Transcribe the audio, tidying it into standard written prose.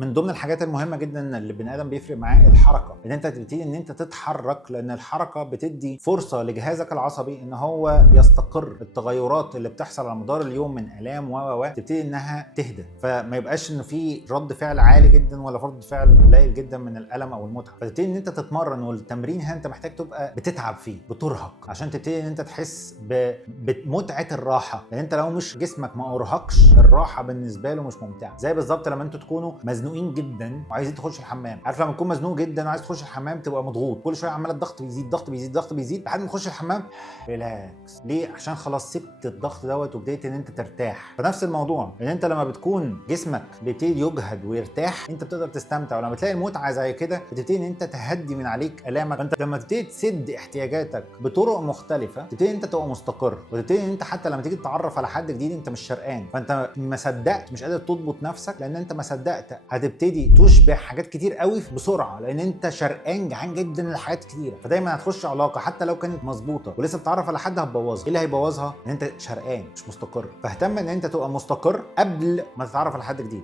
من ضمن الحاجات المهمه جدا اللي البني ادم بيفرق معاه الحركه، ان انت تبتدي ان انت تتحرك، لان الحركه بتدي فرصه لجهازك العصبي ان هو يستقر. التغيرات اللي بتحصل على مدار اليوم من الام تبتدي انها تهدى، فما يبقاش انه في رد فعل عالي جدا ولا رد فعل قليل جدا من الالم او المتعه. فتبتدي ان انت تتمرن، والتمرين هنا انت محتاج تبقى بتتعب فيه، بترهق، عشان تبتدي ان انت تحس بمتعه الراحه. لان انت لو مش جسمك ما ارهقش، الراحه بالنسبه له مش ممتعه. زي بالظبط لما انتوا تكونوا مزنوقين جدا وعايزين تخش الحمام. عارف لما تكون مزنوق جدا وعايز تخش الحمام تبقى مضغوط، كل شويه عمال الضغط بيزيد ضغط بيزيد ضغط بيزيد لحد ما تخش الحمام ريلاكس. ليه؟ عشان خلاص سبت الضغط دوت وبديت ان انت ترتاح. فنفس الموضوع ان انت لما بتكون جسمك بيبتدي يجهد ويرتاح، انت بتقدر تستمتع. ولما تلاقي المتعه زي كده بتبتدي ان انت تهدي من عليك الامك. فانت لما تبتدي تسد احتياجاتك بطرق مختلفه تبتدي انت تبقى مستقر، وتبتدي ان انت حتى لما تيجي تتعرف على حد جديد انت مش شرقان. فانت ما صدقت، مش قادر تضبط نفسك، لان انت ما صدقت هتبتدي تشبع حاجات كتير قوي بسرعه، لان انت شرقان جعان جدا لحاجات كتيره. فدايما هتخش علاقه حتى لو كانت مظبوطه ولسه بتتعرف على حد هتبوظها. ايه اللي هيبوظها؟ ان انت شرقان مش مستقر. فاهتم ان انت تبقى مستقر قبل ما تتعرف على حد جديد.